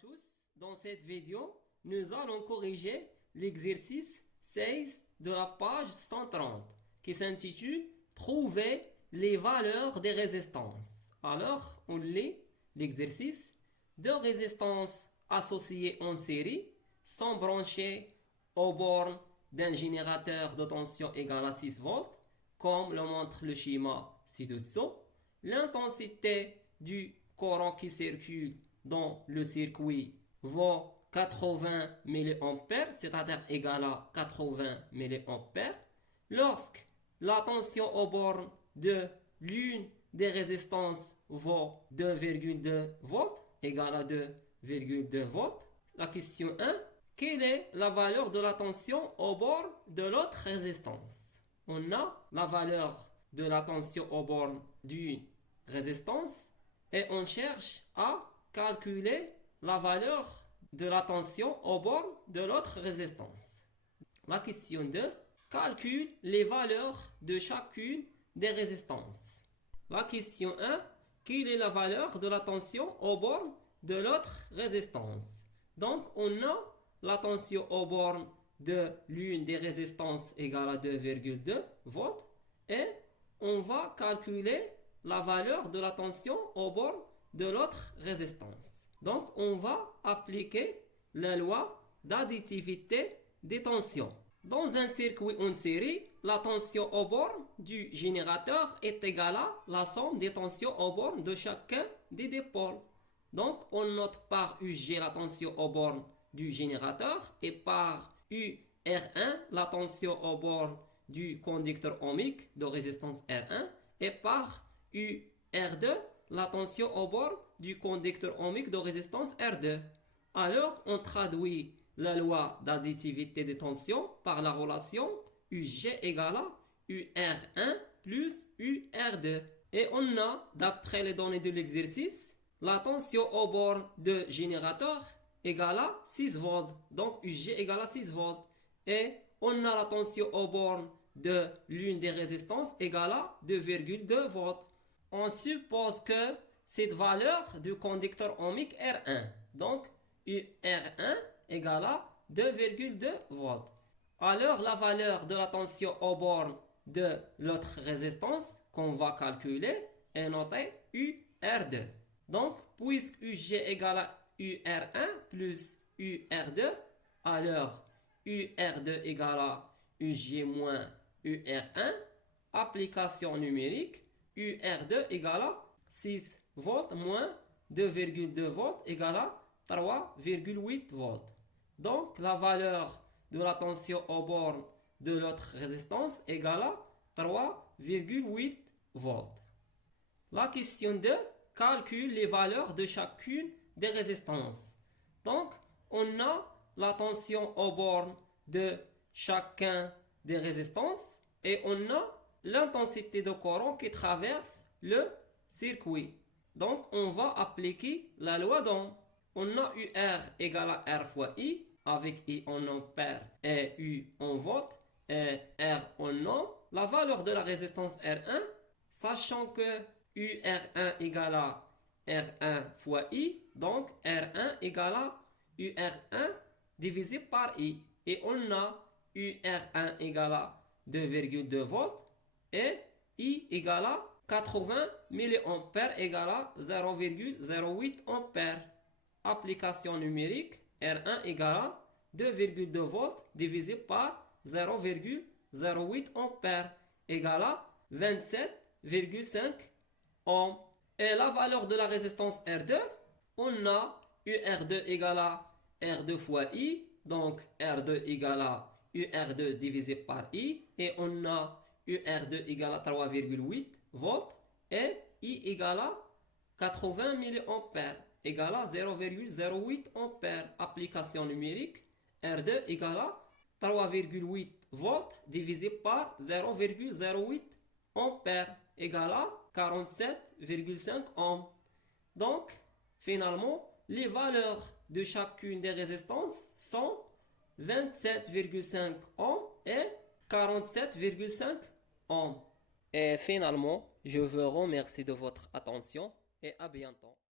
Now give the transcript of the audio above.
tous, dans cette vidéo, nous allons corriger l'exercice 16 de la page 130 qui s'intitule Trouver les valeurs des résistances. Alors, on lit l'exercice. Deux résistances associées en série sont branchées aux bornes d'un générateur de tension égale à 6 volts, comme le montre le schéma ci-dessous. L'intensité du courant qui circule dans le circuit vaut 80 mA, c'est-à-dire égale à 80 mA. Lorsque la tension aux bornes de l'une des résistances vaut 2,2 volts, égale à 2,2 volts. La question 1. Quelle est la valeur de la tension aux bornes de l'autre résistance? On a la valeur de la tension aux bornes d'une résistance et on cherche à calculer la valeur de la tension aux bornes de l'autre résistance. La question 2. Calcule les valeurs de chacune des résistances. La question 1. Quelle est la valeur de la tension aux bornes de l'autre résistance? Donc on a la tension aux bornes de l'une des résistances égale à 2,2 volts et on va calculer la valeur de la tension aux bornes de l'autre résistance. Donc on va appliquer la loi d'additivité des tensions. Dans un circuit en série, la tension aux bornes du générateur est égale à la somme des tensions aux bornes de chacun des deux pôles. Donc on note par UG la tension aux bornes du générateur et par UR1 la tension aux bornes du conducteur ohmique de résistance R1 et par UR2 la tension aux bornes du conducteur ohmique de résistance R2. Alors on traduit la loi d'additivité des tensions par la relation UG égale à UR1 plus UR2. Et on a, d'après les données de l'exercice, la tension aux bornes de générateur égale à 6 volts. Donc UG égale à 6 volts. Et on a la tension aux bornes de l'une des résistances égale à 2,2 volts. On suppose que cette valeur du conducteur ohmique R1. Donc UR1 égale à 2,2 volts. Alors la valeur de la tension aux bornes de l'autre résistance qu'on va calculer est notée UR2. Donc puisque UG égale à UR1 plus UR2, alors UR2 égale à UG moins UR1, application numérique, UR2 égale à 6 volts moins 2,2 volts égale à 3,8 volts. Donc la valeur de la tension aux bornes de l'autre résistance égale à 3,8 volts. La question 2 calcule les valeurs de chacune des résistances. Donc on a la tension aux bornes de chacun des résistances et on a l'intensité de courant qui traverse le circuit. Donc on va appliquer la loi d'Ohm. On a UR égale à R fois I, avec I en ampères et U en volts et R en ohm. La valeur de la résistance R1, sachant que UR1 égale à R1 fois I, donc R1 égale à UR1 divisé par I. Et on a UR1 égale à 2,2 volts et I égale à 80 mA égale à 0,08 ampères. Application numérique, R1 égale à 2,2 volts divisé par 0,08 ampères égale à 27,5 ohms. Et la valeur de la résistance R2, on a UR2 égale à R2 fois I, donc R2 égale à UR2 divisé par I, et on a UR2 égale à 3,8 volts et I égale à 80 mA égale à 0,08 ampères. Application numérique, R2 égale à 3,8 volts divisé par 0,08 ampères égale à 47,5 ohms. Donc, finalement, les valeurs de chacune des résistances sont 27,5 ohms et 47,5 ohms. Et finalement, je vous remercie de votre attention et à bientôt.